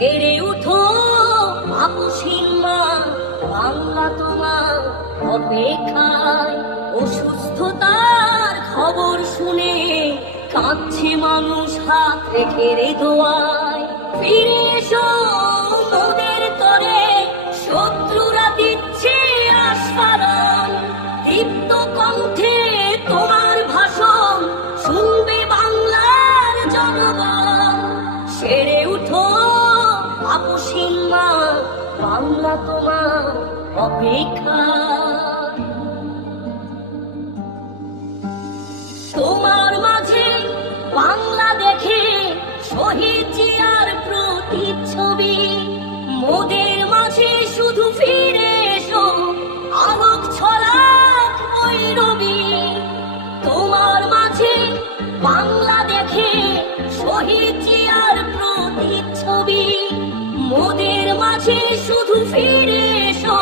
সেরে উঠো আপসহীন মা, বাংলা তোমার অপেক্ষায়। অসুস্থতার খবর শুনে কাঁদছে মানুষ হাত রেখে রে দোয়ায়। ফিরে এসো মোদের তরে, শত্রুরা দিচ্ছে আস্ফালন। দীপ্ত কণ্ঠে তোমার ভাষণ শুনবে বাংলার জনগণ। সেরে উঠো আপসহীন মা, বাংলা তোমার অপেক্ষা। তোমার মাঝে বাংলা দেখে শহীদ জিয়ার প্রতিচ্ছবি। মোদের মাঝে শুধু ফিরে এসো, আলোক ছড়াক ওই রবি। তোমার মাঝে বাংলা দেখে শহীদ জিয়ার প্রতিচ্ছবি। মোদের মাঝে শুধু ফিরে এসো,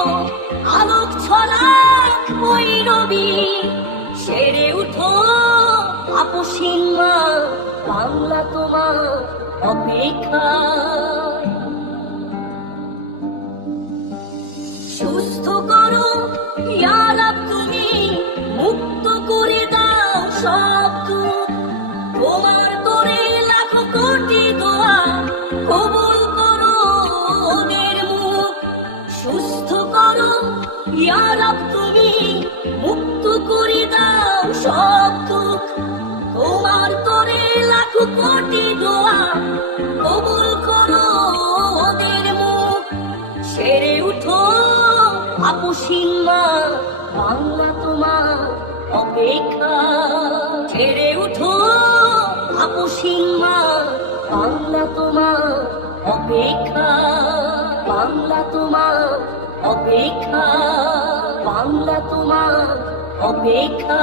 আলোক ছড়াক ওই রবি। সেরে উঠো আপসহীন মা, বাংলা তোমার অপেক্ষা। সুস্থ করো ইয়া রাব তুমি, মুক্ত করে দাও সব দুঃখ। তোমার তোরে লাখো কোটি দোয়া, কবুল করো ওদের মুখ। সুস্থ করো ইয়া রাব তুমি, মুক্ত করে দাও সব দুঃখ। তোমার তোরে লাখো কোটি দোয়া, কবুল করো ওদের মুখ। সেরে উঠো আপসহীন মা, বাংলা তোমার অপেক্ষা। সেরে উঠো আপসহীন মা, বাংলা তোমার অপেক্ষা। বাংলা তোমার অপেক্ষা, বাংলা তোমার অপেক্ষা।